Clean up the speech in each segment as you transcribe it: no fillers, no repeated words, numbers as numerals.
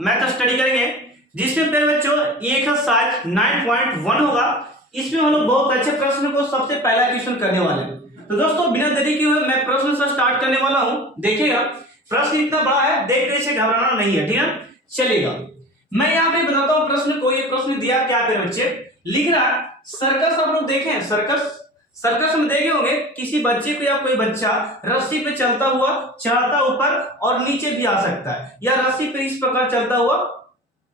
Math study करेंगे, जिसमें प्यारे बच्चों एक एक्सरसाइज 9.1 होगा। इसमें हम लोग बहुत अच्छे प्रश्न को सबसे पहला क्वेश्चन करने वाले हैं। तो दोस्तों बिना देरी किए हुए मैं प्रश्न से स्टार्ट करने वाला हूं। देखिएगा प्रश्न इतना बड़ा है, देखने से घबराना नहीं है, ठीक है, चलेगा। मैं यहाँ पे बताता हूँ प्रश्न को। ये प्रश्न दिया क्या प्यारे बच्चे, लिख रहा है सर्कस। आप लोग देखें सर्कस में देखे होंगे किसी बच्चे को या कोई बच्चा रस्सी पे चलता हुआ चढ़ता ऊपर और नीचे भी आ सकता है, या रस्सी पे इस प्रकार चलता हुआ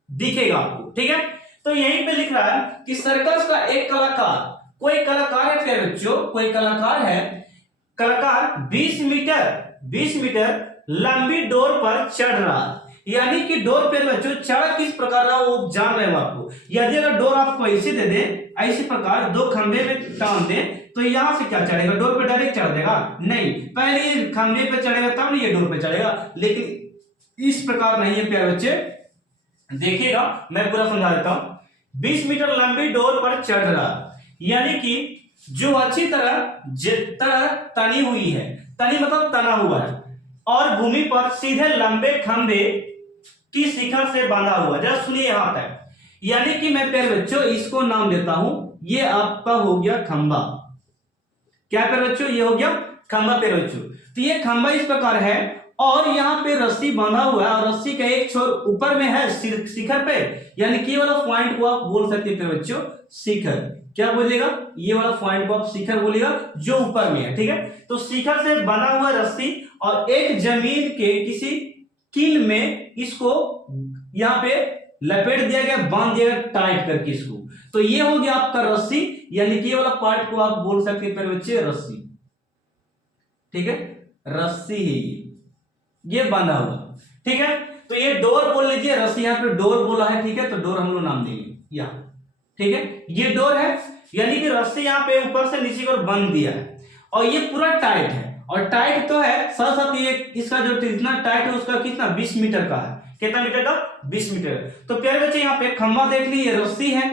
दिखेगा आपको, ठीक है। तो यहीं पे लिख रहा है कि सर्कस का एक कलाकार, कोई कलाकार है प्यारे बच्चों, कोई कलाकार है, कलाकार 20 मीटर लंबी डोर पर चढ़ रहा है। यानी कि डोर पे बच्चों चढ़ किस प्रकार रहा वो जान रहे हो आपको। यदि अगर डोर आपको ऐसे दे दे, ऐसे प्रकार दो खंभे में टांग दे, तो यहां से क्या चढ़ेगा, डोर पे डायरेक्ट चढ़ देगा? नहीं, पहले ये खंभे पे चढ़ेगा तब नहीं ये डोर पे चढ़ेगा। लेकिन इस प्रकार नहीं है प्यारे बच्चे, देखिएगा मैं पूरा समझा देता हूं। 20 मीटर लंबी डोर पर चढ़ रहा, यानी कि जो अच्छी तरह तनी हुई है, तनी मतलब तना हुआ है, और भूमि पर सीधे लंबे खंभे की शिखर से बांधा हुआ। जरा सुनिए यहां तक। यानी कि मैं प्यारे बच्चों इसको नाम देता हूं, ये आपका हो गया खंभा। क्या प्यारे बच्चों, ये हो गया खंभा प्यारे बच्चों। तो ये खंभा इस प्रकार है और यहाँ पे रस्सी बांधा हुआ है, और रस्सी का एक छोर ऊपर में है शिखर पे, यानी कि ये वाला पॉइंट को आप बोल सकते हैं प्यारे बच्चों शिखर। क्या बोलेगा, ये वाला पॉइंट को आप शिखर बोलेगा जो ऊपर में है, ठीक है। तो शिखर से बना हुआ रस्सी और एक जमीन के किसी कील में इसको यहाँ पे लपेट दिया गया, बांध दिया गया टाइट करके इसको। तो ये हो गया आपका रस्सी, यानी कि ये वाला पार्ट को आप बोल सकते हैं प्यारे बच्चे रस्सी, ठीक है, रस्सी है ये बांधा हुआ, ठीक है। तो ये डोर बोल लीजिए, रस्सी यहाँ पे डोर बोला है, ठीक है, तो डोर हम लोग नाम देंगे यहाँ, ठीक है। ये डोर है, यानी कि रस्सी यहाँ पे ऊपर से नीचे को बंद दिया है, और ये पूरा टाइट है, और टाइट तो है साथ साथ ये इसका जो जितना टाइट है उसका कितना 20 मीटर का है। कितना मीटर का, 20 मीटर। तो प्यारे बच्चे यहाँ पे खंभा देख लीजिए, रस्सी है।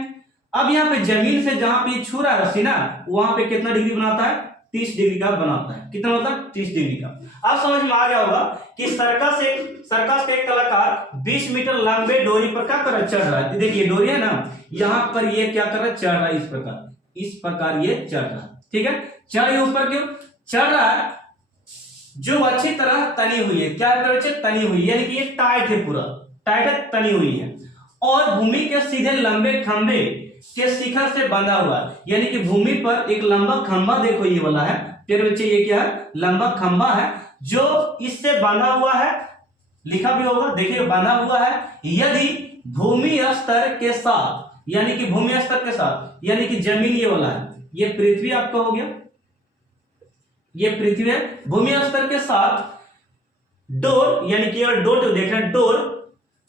अब यहाँ पे जमीन से जहां पे छू रहा है रस्सी ना, वहां पे कितना डिग्री बनाता है, 30 डिग्री का बनाता है। कितना मतलब 30 डिग्री का। आप समझ में आ गया होगा कि सर्कस का एक कलाकार 20 मीटर लंबे डोरी पर क्या कर रहा है, चढ़ रहा है। देखिए डोरी है ना, यहाँ पर ये क्या कर रहा है, चढ़ रहा है इस प्रकार ये चढ़ रहा है, ठीक है। चढ़ ऊपर क्यों चढ़ रहा है, जो अच्छी तरह तनी हुई है। क्या है बच्चे, तनी हुई, यानी कि ये टाइट है, पूरा टाइट है, तनी हुई है, और भूमि के सीधे लंबे खंभे के शिखर से बंधा हुआ है। यानी कि भूमि पर एक लंबा खंभा, देखो ये वाला है प्यारे बच्चे, ये क्या है, लंबा खंभा है जो इससे बंधा हुआ है, लिखा भी होगा देखिए, बंधा हुआ है। यदि भूमि स्तर के साथ, यानी कि भूमि स्तर के साथ, यानी कि जमीन ये वाला है, ये पृथ्वी आपका हो गया, ये पृथ्वी है, भूमि स्तर के साथ डोर, यानी कि डोर जो देख रहे हैं, डोर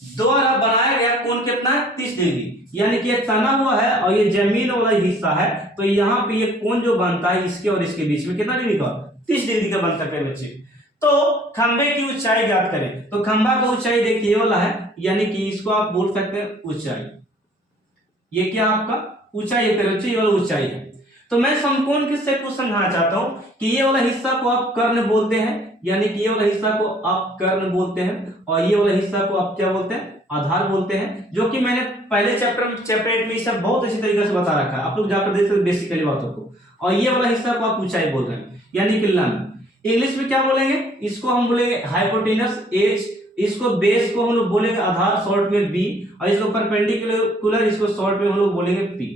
द्वारा बनाया गया कोण कितना है, 30 डिग्री। यानी कि ये तना हुआ है और ये जमीन वाला हिस्सा है, तो यहाँ पे ये कोण जो बनता है इसके और इसके बीच में कितना डिग्री का, 30 डिग्री का बनता है बच्चे। तो खंभे की ऊंचाई ज्ञात करें। तो खंभा का ऊंचाई देखिए ये वाला है, यानी कि इसको आप बोल सकते हैं ऊंचाई। ये क्या आपका ऊंचाई है बच्चे, ये वाला ऊंचाई है। तो मैं समकोण किससे कुछ समझाना चाहता हूं कि ये वाला हिस्सा को आप कर्ण बोलते हैं, यानी कि ये वाला हिस्सा को आप कर्ण बोलते हैं, और ये वाला हिस्सा को आप क्या बोलते हैं, आधार बोलते हैं। जो कि मैंने पहले चैप्टर 8 में सब बहुत अच्छी तरीके से बता रखा है, आप लोग जाकर देख सकते बेसिकली बातों को। और ये वाला हिस्सा को आप ऊंचाई बोल रहे हैं, यानी कि लंब। इंग्लिश में क्या बोलेंगे, इसको हम बोलेंगे हाइपोटेनस एज, इसको बेस को हम लोग बोलेंगे आधार, शॉर्ट में बी, और इसको परपेंडिकुलर, इसको शॉर्ट में हम लोग बोलेंगे पी,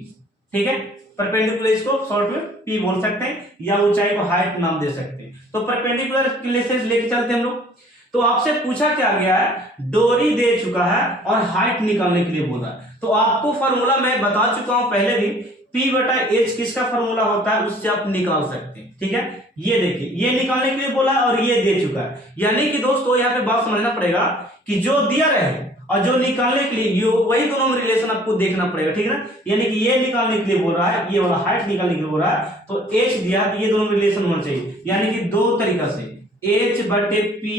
ठीक है। परपेंडिकुलर इसको शॉर्ट में पी बोल सकते हैं, या ऊंचाई को हाइट नाम दे सकते हैं। तो परपेंडिकुलर के लिए से लेके चलते हैं हम लोग। तो आपसे पूछा क्या गया है, डोरी दे चुका है और हाइट निकालने के लिए बोल रहा है। तो आपको फार्मूला मैं बता चुका हूं पहले भी, P बटा H किसका फार्मूला होता है, उससे आप निकाल सकते हैं, ठीक है। ये देखिए, ये निकालने के लिए बोला और ये दे चुका है। यानी कि दोस्तों यहाँ पे बात समझना पड़ेगा कि जो दिया रहे और जो निकालने के लिए, वही दोनों में रिलेशन आपको देखना पड़ेगा, ठीक है ना। यानी कि ये निकालने के लिए बोल रहा है, ये वाला हाइट निकालने के लिए बोल रहा है, तो H दिया तो ये दोनों में रिलेशन होना चाहिए। यानी कि दो तरीका से H बटे P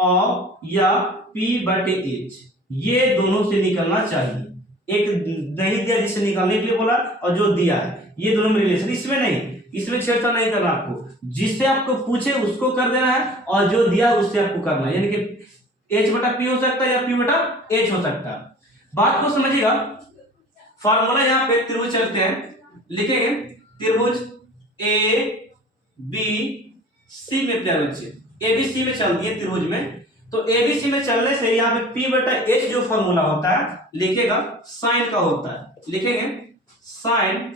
और या P बटे H, ये दोनों से निकलना चाहिए। एक नहीं दिया जिससे निकालने के लिए बोला, और जो दिया है, ये दोनों में रिलेशन। इसमें नहीं, इसमें छेड़छाड़ नहीं करना आपको, जिससे आपको पूछे उसको कर देना है, और जो दिया उससे आपको करना है। यानी कि H बटा P हो सकता है या P बटा H हो सकता है। बात को समझिएगा, फार्मूला यहाँ पे त्रिभुज चलते हैं, लिखेंगे त्रिभुज ए बी सी में प्यारे बच्चे, ए बी सी में चलती है त्रिभुज में। तो ए बी सी में चलने से यहाँ पे P बटा H जो फार्मूला होता है लिखेगा साइन का होता है, लिखेंगे साइन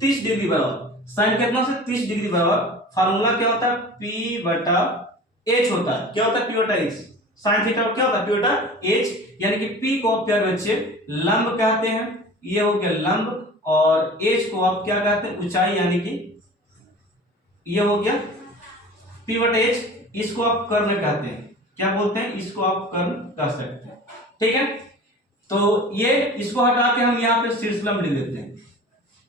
30 डिग्री बराबर, साइन कितना से 30 डिग्री बराबर। फार्मूला क्या होता है, P बटा H होता है। क्या होता है, P बटा H। साइन थीटा क्या होता है, P बटा H, यानी कि P को प्यारे बच्चे लंब कहते हैं, ये हो गया लंब, और H को आप क्या कहते हैं, ऊंचाई, यानी कि ये हो गया P बटा H। इसको आप कर्ण कहते हैं, क्या बोलते हैं, इसको आप कर्ण कह सकते हैं। ठीक है, तो ये इसको हटा के हम यहाँ पे शीर्षलंब लिख देते हैं,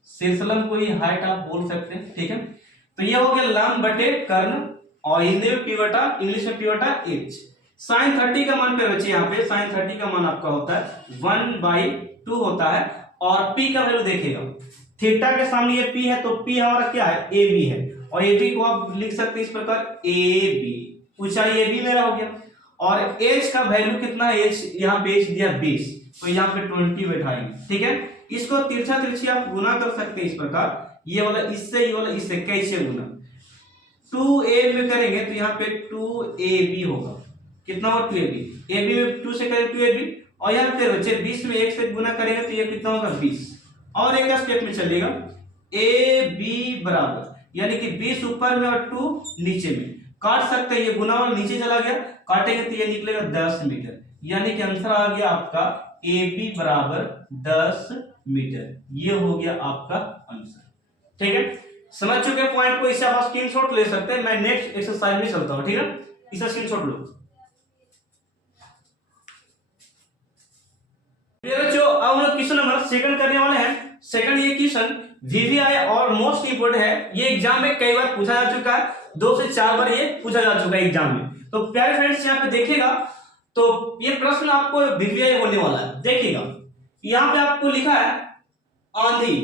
शीर्षलंब को ही हाइट आप बोल सकते हैं। ठीक है, तो ये हो गया लंब बटे कर्ण, और हिंदी में P बटा, इंग्लिश में P बटा H। साइन 30 का मान पे बच्चे यहाँ पे साइन 30 का मान आपका होता है 1/2 होता है, और P का वैल्यू देखिएगा, थीटा के सामने ये P है, तो P हमारा क्या है, AB है, और AB को आप लिख सकते हैं इस प्रकार AB, ऊंचाई AB मेरा हो गया। और H का वैल्यू कितना है, H यहाँ पे H दिया 20, तो यहाँ पे 20 बैठाएंगे। ठीक है, इसको तिरछा तिरछी आप गुना कर सकते हैं इस प्रकार, ये वाला इससे, ये वाला इससे, कैसे गुना, 2a में करेंगे तो यहाँ पे 2ab होगा, कितना होगा 2ab, ab में 2 से करेंगे 2ab, और यहाँ पे बच्चे 20 में 1 से गुना करेंगे तो ये कितना होगा 20। और एक स्टेप में चलिएगा, ab बराबर, यानी कि 20 ऊपर में और 2 नीचे में, काट सकते हैं, ये गुना वाला नीचे चला गया, काटेंगे तो ये निकलेगा 10 मीटर, यानी कि आंसर आ गया आपका ab बराबर 10 मीटर, ये हो गया आपका आंसर। ठीक है, समझ चुके पॉइंट को, इसे आप स्क्रीनशॉट ले सकते हैं। मैं नेक्स्ट एक्सरसाइज में चलता हूं, ठीक है, इसे स्क्रीनशॉट लो। बच्चों अब हम लोग क्वेश्चन नंबर सेकंड करने वाले हैं। सेकंड ये क्वेश्चन वीवीआई और मोस्ट इंपोर्टेंट है, ये एग्जाम में कई बार पूछा जा चुका है, 2 से 4 बार ये पूछा जा चुका है एग्जाम में। तो प्यारे फ्रेंड्स यहाँ पे देखिएगा, तो ये प्रश्न आपको वीवीआई होने वाला है। देखिएगा यहाँ पे आपको लिखा है आंधी,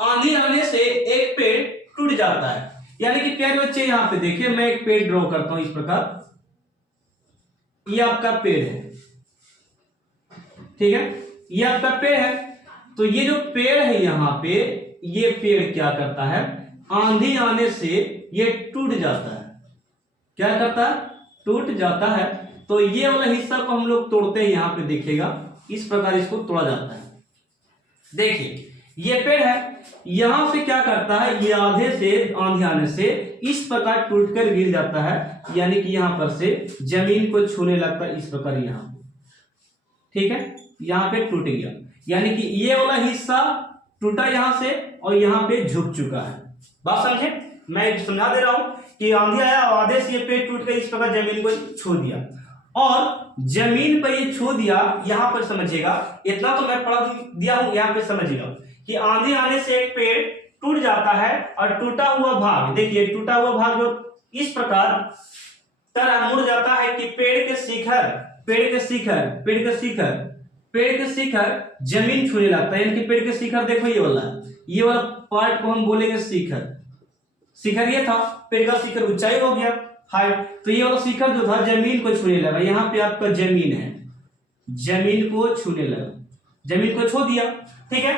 आंधी आने से एक पेड़ टूट जाता है, यानी कि प्यारे बच्चे यहाँ पे देखिए, मैं एक पेड़ ड्रॉ करता हूं इस प्रकार, ये आपका पेड़ है, ठीक है, ये आपका पेड़ है। तो ये जो पेड़ है यहाँ पे, ये पेड़ क्या करता है, आंधी आने से ये टूट जाता है, क्या करता है, टूट जाता है। तो ये वाला हिस्सा को हम लोग तोड़ते हैं, यहाँ पे देखिएगा इस प्रकार इसको तोड़ा जाता है। देखिए ये पेड़ है, यहां से क्या करता है, ये आधे से आंधी आने से इस प्रकार टूटकर गिर जाता है, यानी कि यहां पर से जमीन को छूने लगता है इस प्रकार यहां पे, ठीक है, यहां पे टूट गया, यानी कि ये वाला हिस्सा टूटा यहां से और यहां पे झुक चुका है। बात समझे, मैं समझा दे रहा हूं कि आंधी आया और आधे से ये पेड़ टूट कर इस प्रकार जमीन को छू दिया, और जमीन पर ये छू दिया, यहां पर समझिएगा, इतना तो मैं पढ़ा दिया हूं, यहां पे समझिएगा कि आंधी आने से एक पेड़ टूट जाता है, और टूटा हुआ भाग, देखिए टूटा हुआ भाग जो इस प्रकार तरह मुड़ जाता है कि पेड़ के शिखर जमीन छूने लगता है, यानी कि पेड़ के शिखर देखो ये वाला पार्ट को हम बोलेंगे शिखर ये था, पेड़ का शिखर ऊंचाई हो गया, हाइट, तो ये वाला शिखर जो था जमीन को छूने लगा, यहाँ पे आपका जमीन है, जमीन को छूने लगा, जमीन को छू दिया, ठीक है,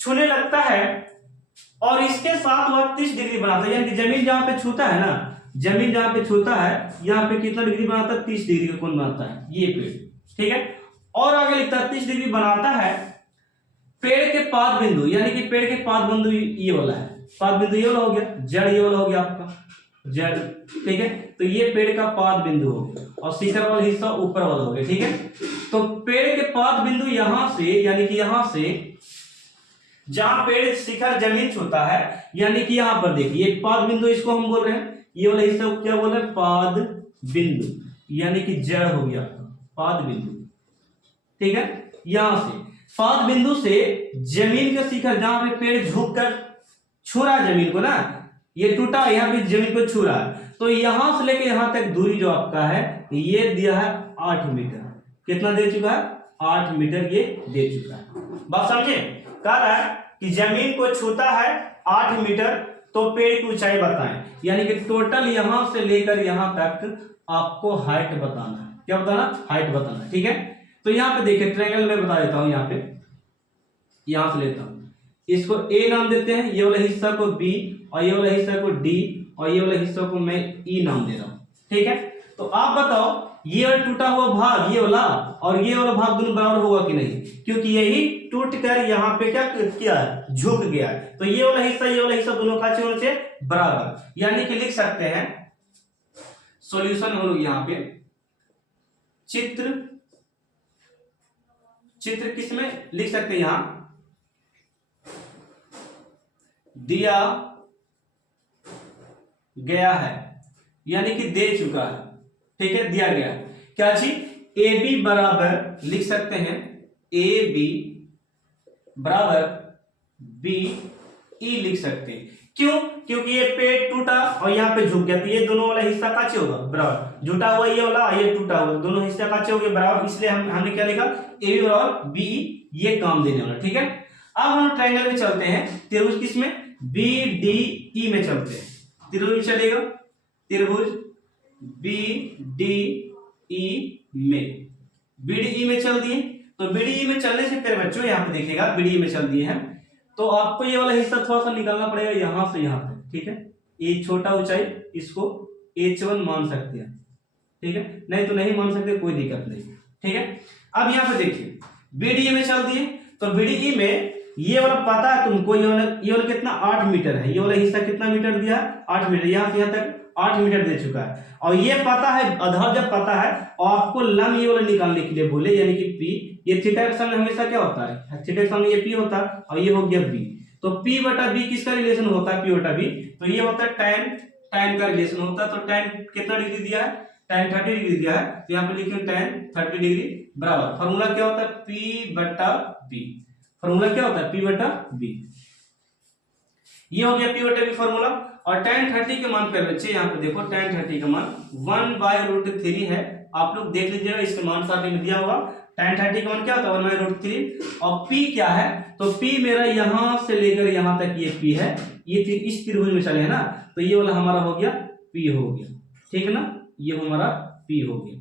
छूने लगता है, और इसके साथ वह 30 डिग्री बनाता है, यानी कि जमीन जहां पे छूता है ना, जमीन जहां पे छूता है यहाँ पे कितना डिग्री बनाता है, 30 डिग्री का कोण बनाता है ये पेड़, ठीक है। और आगे लिखता है 30 डिग्री बनाता है पेड़ के पाद बिंदु, यानी कि पेड़ के पाद बिंदु ये वाला है, पाद बिंदु ये वाला हो गया, जड़ ये वाला हो गया आपका जड़, ठीक है, तो ये पेड़ का पाद बिंदु हो गया, और शिखर वाला हिस्सा ऊपर वाला हो गया, ठीक है। तो पेड़ के पाद बिंदु यहां से, यानी कि यहां से जहां पेड़ शिखर जमीन छूता है, यानी कि यहां पर देखिए पाद बिंदु, इसको हम बोल रहे हैं, ये वाला हिस्सा को क्या बोल रहे हैं, पाद बिंदु, यानी कि जड़ हो गया पाद बिंदु, ठीक है। यहां से पाद बिंदु से जमीन का शिखर, जहां पे पेड़ झुक कर छू रहा है जमीन को ना, ये टूटा, यहाँ पे जमीन को छू रहा है, तो यहां से लेके यहां तक दूरी जो आपका है, ये दिया है 8 मीटर, कितना दे चुका है, 8 मीटर ये दे चुका है। बात समझे, कह रहा है कि जमीन को छूता है 8 मीटर, तो पेड़ की ऊंचाई बताएं। यानी कि टोटल यहां से लेकर यहां तक आपको हाइट बताना है। क्या बताना? हाइट बताना है। ठीक है, तो यहां पे देखिए ट्रायंगल में बता देता हूं। यहां से लेता हूं, इसको ए नाम देते हैं, ये वाला हिस्सा को बी, और ये वाला हिस्सा को डी, और ये वाला हिस्सा को मैं ई नाम दे रहा हूं। ठीक है, तो आप बताओ ये वाला टूटा हुआ भाग, ये वाला और ये वाला भाग दोनों बराबर होगा कि नहीं? क्योंकि यही टूट कर यहाँ पे क्या किया है? झुक गया है। तो ये वाला हिस्सा दोनों का होना चाहिए बराबर। यानी कि लिख सकते हैं सॉल्यूशन हम लोग यहाँ पे चित्र किसमें लिख सकते हैं? यहां दिया गया है, यानी कि दे चुका है। ठीक है, दिया गया है क्या चीज? ए बी बराबर लिख सकते हैं, ए बी बराबर बी ई लिख सकते हैं। क्यों? क्योंकि ये पेड़ टूटा और यहाँ पे झुक गया, तो ये दोनों वाला हिस्सा काचे होगा बराबर। झूठा हुआ ये वाला, ये टूटा हुआ, दोनों हिस्सा काचे हो गए बराबर। इसलिए हमने क्या लिखा? ए बी बराबर बी ई, ये काम देने वाला। ठीक है, अब हम ट्रायंगल में चलते हैं, त्रिभुज किसमें? बी डी ई में चलते हैं। त्रिभुज चलेगा, त्रिभुज बी डी ई में, बी डी ई में चल दिए। तो बी डी ई में चलने से पहले बच्चों यहाँ पे देखिएगा, बी डी ई में चल दिए हैं, तो आपको ये वाला हिस्सा थोड़ा सा निकालना पड़ेगा यहां से यहां तक। ठीक है, ये छोटा ऊंचाई, इसको H1 मान सकते हैं। ठीक है, नहीं तो नहीं मान सकते, कोई दिक्कत नहीं। ठीक है, अब यहाँ पे देखिए बीडीई में चल दिए, तो बीडीई में ये वाला पता है तुमको, ये वाला कितना? 8 मीटर है। ये वाला हिस्सा कितना मीटर दिया है? 8 मीटर। यहाँ से यहाँ तक 8 मीटर दे चुका है। और ये पता है, आधार जब पता है और आपको लंब ये वाला निकालने के लिए बोले, यानी कि पी, ये थीटा के सामने हमेशा क्या होता है? थीटा के सामने ये पी होता है, और ये हो गया बी। तो पी बटा बी किसका रिलेशन होता है? पी बटा बी। तो ये होता है tan का रिलेशन होता है। तो tan कितना डिग्री दिया है? tan 30 डिग्री दिया है, तो यहाँ पे लिखेंगे tan 30 डिग्री बराबर। फॉर्मूला क्या होता है? पी बटा बी। फॉर्मूला क्या होता है? पी बटा बी। ये हो गया पी बटा बी फॉर्मूला। और tan 30 के मान पे बच्चे यहाँ पे देखो, tan 30 का मान 1/√3 है। आप लोग देख लीजिएगा, इसके मान साथ में दिया होगा। tan 30 का मान क्या होता है? 1/√3। और p क्या है? तो p मेरा यहां से लेकर यहां तक ये p है, ये इस त्रिभुज में चले है ना, तो ये वाला हमारा हो गया p हो गया। ठीक है ना, ये हमारा p हो गया।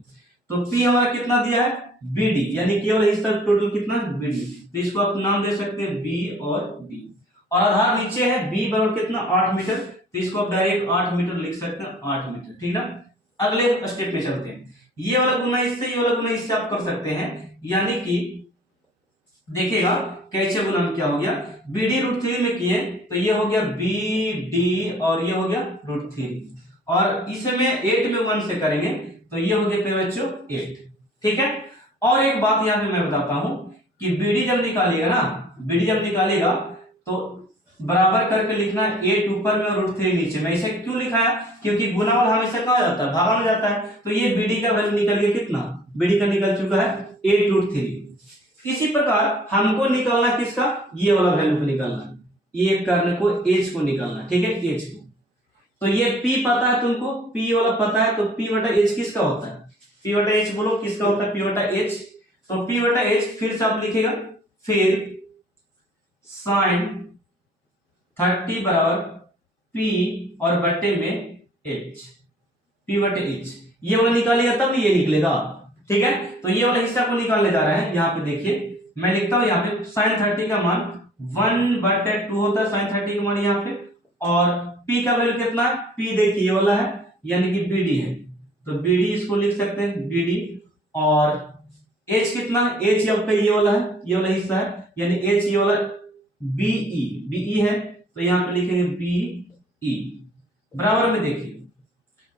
तो p हमारा कितना दिया है? bd, यानी केवल हिस्सा टोटल कितना? bd। तो इसको आप नाम दे सकते हैं b और d। और आधार नीचे है, b बराबर कितना? 8 मीटर। तो इसको आप डायरेक्ट 8 मीटर लिख सकते हैं, 8 मीटर। ठीक ना, अगले स्टेप में चलते हैं। ये वाला गुना इससे, ये वाला गुना इससे आप कर सकते हैं। यानी कि देखिएगा कैसे गुना में क्या हो गया? BD √3 में किए, तो ये हो गया BD और ये हो गया √3, और इसे में 8 में 1 से करेंगे, तो ये हो गया फिर बच्चों 8। ठीक है, और एक बात यहाँ पे मैं बताता हूं कि BD जब निकालेगा ना, BD जब निकालेगा तो बराबर करके लिखना, 8 ऊपर में और √3 नीचे में। इसे क्यों लिखा है? क्योंकि गुना वाला हमेशा कहा जाता है, भागा में जाता है। तो ये BD का वैल्यू निकल गया कितना? BD का निकल चुका है 8√3। इसी प्रकार हमको निकालना किसका? ये वाला वैल्यू को निकालना, ये कर्ण को H को निकालना। ठीक है, H को। तो ये P पता है तुमको, P वाला पता है, तो P बटा H किसका होता है? P बटा H बोलो किसका होता है? P बटा H। तो P बटा H फिर से आप लिखेगा, फिर sin 30 बराबर P और बट्टे में H, P बटे H। ये वाला निकालिएगा तब ये निकलेगा। ठीक है, तो ये वाला हिस्सा को निकालने जा रहे हैं। यहाँ पे देखिए मैं लिखता हूं, यहाँ पे sin 30 का मान 1/2 होता है, sin 30 का मान यहाँ पे। और P का वैल्यू कितना है? P देखिए ये वाला है, यानी कि BD है, तो BD इसको लिख सकते हैं BD। और H कितना है? H आपका ये वाला है, ये वाला हिस्सा है, यानी H ये वाला BE है, तो यहाँ पे लिखेंगे BE बराबर में। देखिए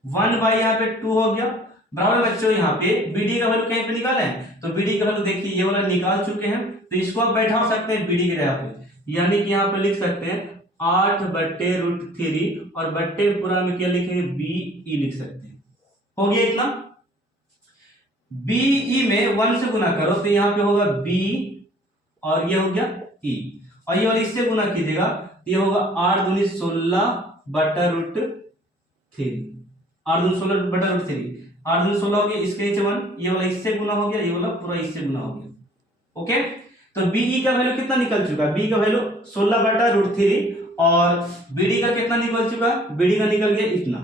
1 यहाँ पे 2 हो गया बराबर बच्चों। यहाँ पे BD का वैल्यू कहीं पे निकाले हैं, तो BD का वैल्यू देखिए ये वाला निकाल चुके हैं, तो इसको आप बैठा सकते हैं BD की जगह पे, यानी कि यहाँ पे लिख सकते हैं 8/√3 और बट्टे पूरा में क्या लिखेंगे? BE लिख सकते हैं। हो गया इतना। BE में 1 से गुना करो, तो यहाँ पे होगा B और ये हो गया E, और ये वाला इससे गुना कीजिएगा, तो ये होगा 8 दूनी 16/√3, 8 दूनी 16/√3, 8 दूनी 16 हो गया, इसके नीचे 1, ये वाला इससे गुना हो गया, ये वाला पूरा इससे गुना हो गया। ओके, तो BE का वैल्यू कितना निकल चुका है? B का वैल्यू 16/√3 और BD का कितना निकल चुका, BD का निकल गया इतना।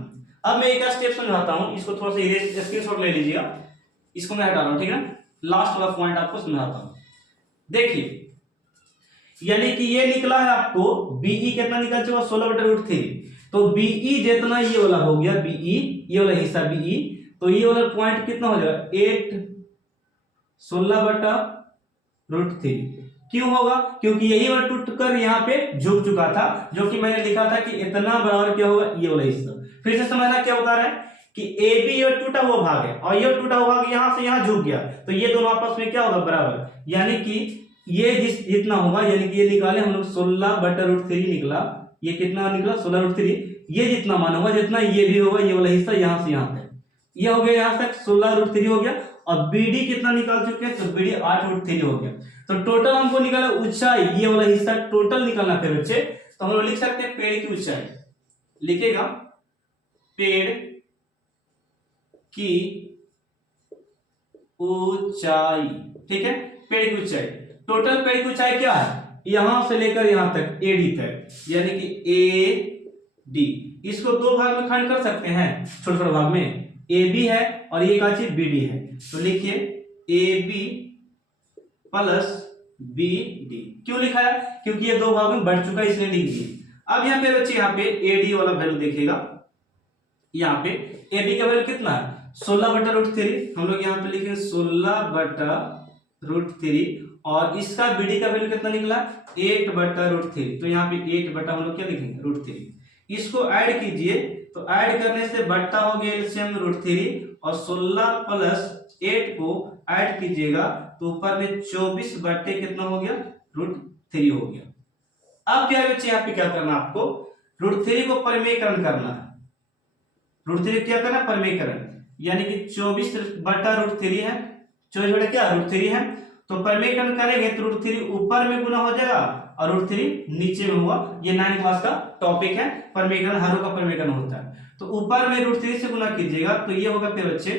अब मैं एक स्टेप समझाता हूं, इसको थोड़ा सा स्क्रीनशॉट ले लीजिएगा, इसको मैं हटा रहा हूं, ठीक है। लास्ट वाला पॉइंट आपको समझाता हूं। देखिए यानी कि ये निकला है आपको BE कितना निकल चुका 16/√3, तो BE जितना ये वाला हो गया, BE ये वाला हिस्सा BE, तो ये वाला पॉइंट कितना हो जाएगा 8 16/√3। क्यों होगा, क्योंकि यही वाला टूट कर यहाँ पे झुक चुका था, जो कि मैंने लिखा था कि इतना बराबर क्या होगा ये वाला हिस्सा। फिर से समझना क्या बता रहा है कि AB ये टूटा हुआ भाग है और ये टूटा हुआ भाग यहाँ से यहाँ झुक गया, तो ये दोनों आपस में क्या होगा बराबर, यानी कि ये जितना होगा, यानी कि ये निकाले हम लोग 16/√3 निकला, ये कितना निकला 16/√3, ये जितना मान होगा जितना ये भी होगा, ये वाला हिस्सा यहाँ से यहाँ तक, ये हो गया यहाँ तक 16/√3 हो गया। और BD कितना निकाल चुके हैं, तो BD 8/√3 हो गया। तो टोटल हमको निकाला ऊंचाई, ये वाला हिस्सा टोटल निकालना फिर बच्चे, तो हम लोग लिख सकते हैं पेड़ की ऊंचाई, लिखेगा पेड़ की ऊंचाई, ठीक है, पेड़ की ऊंचाई। टोटल पेड़ की ऊंचाई क्या है, यहां से लेकर यहां तक AD तक, यानी कि AD, इसको दो भाग में खंड कर सकते हैं, छोटे छोटे भाग में, AB है और ये का चीज BD है, तो लिखिए AB प्लस BD। क्यों लिखा है, क्योंकि ये दो भाग में बढ़ चुका है इसलिए लिख दिए। अब यहाँ पे बच्चे यहाँ पे AD वाला वैल्यू देखिएगा, यहाँ पे AB का वैल्यू कितना है 16/√3, हम लोग यहाँ पे लिखेंगे 16/√3, और इसका BD का वैल्यू कितना निकला 8/√3, तो यहाँ पे 8 हम लोग क्या लिखेंगे √3। इसको ऐड कीजिए, तो ऐड करने से बट्टा हो गया एलसीएम √3, और 16 प्लस 8 को ऐड कीजिएगा तो ऊपर में 24 कितना हो गया √3 हो गया। अब क्या बच्चे यहाँ पे क्या करना है आपको, √3 को परिमेयकरण करना है, √3 क्या करना है परिमेयकरण, यानी कि 24/√3 है, 24 क्या √3 है, तो परिमेयकरण करेंगे तो √3 ऊपर में गुना हो जाएगा और √3 नीचे में हुआ। ये 9th क्लास का टॉपिक है, परिमेयकरण, हरों का परिमेयकरण होता है। तो ऊपर में √3 से गुना कीजिएगा तो ये होगा फिर बच्चे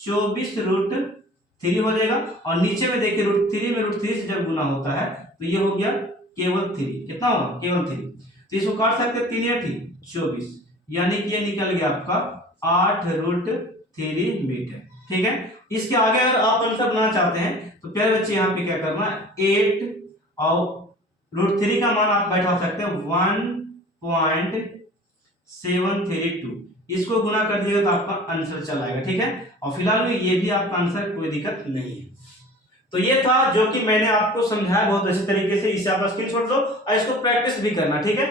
24√3 हो जाएगा, और नीचे में देखिए √3 में √3 से जब गुना होता है तो ये हो गया केवल 3, कितना होगा केवल 3, तो इसको काट सकते हैं 3 या 24, यानी कि ये निकल गया आपका 8√3 मीटर, ठीक है। इसके आगे अगर आप आंसर बनाना चाहते हैं तो प्यारे बच्चे यहाँ पे क्या करना है 8 और √3 का मान आप बैठा सकते हैं 1.732, इसको गुना कर दिएगा तो आपका आंसर चला आएगा, ठीक है। और फिलहाल में ये भी आपका आंसर, कोई दिक्कत नहीं है। तो ये था जो कि मैंने आपको समझाया बहुत अच्छे तरीके से, इसे आप स्क्रीनशॉट लो और इसको प्रैक्टिस भी करना, ठीक है।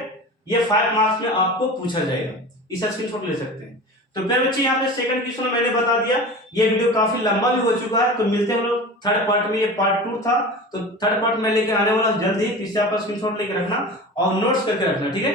ये 5 मार्क्स में आपको पूछा जाएगा, इसे स्क्रीनशॉट ले सकते हैं। तो फिर बच्चे यहाँ पे सेकंड क्वेश्चन मैंने बता दिया, ये वीडियो काफी लंबा भी हो चुका है, तो मिलते हैं हम लोग थर्ड पार्ट में। ये पार्ट 2 था, तो थर्ड पार्ट में लेके आने वाला जल्द ही, इसे आप स्क्रीनशॉट लेके रखना और नोट्स करके रखना, ठीक है।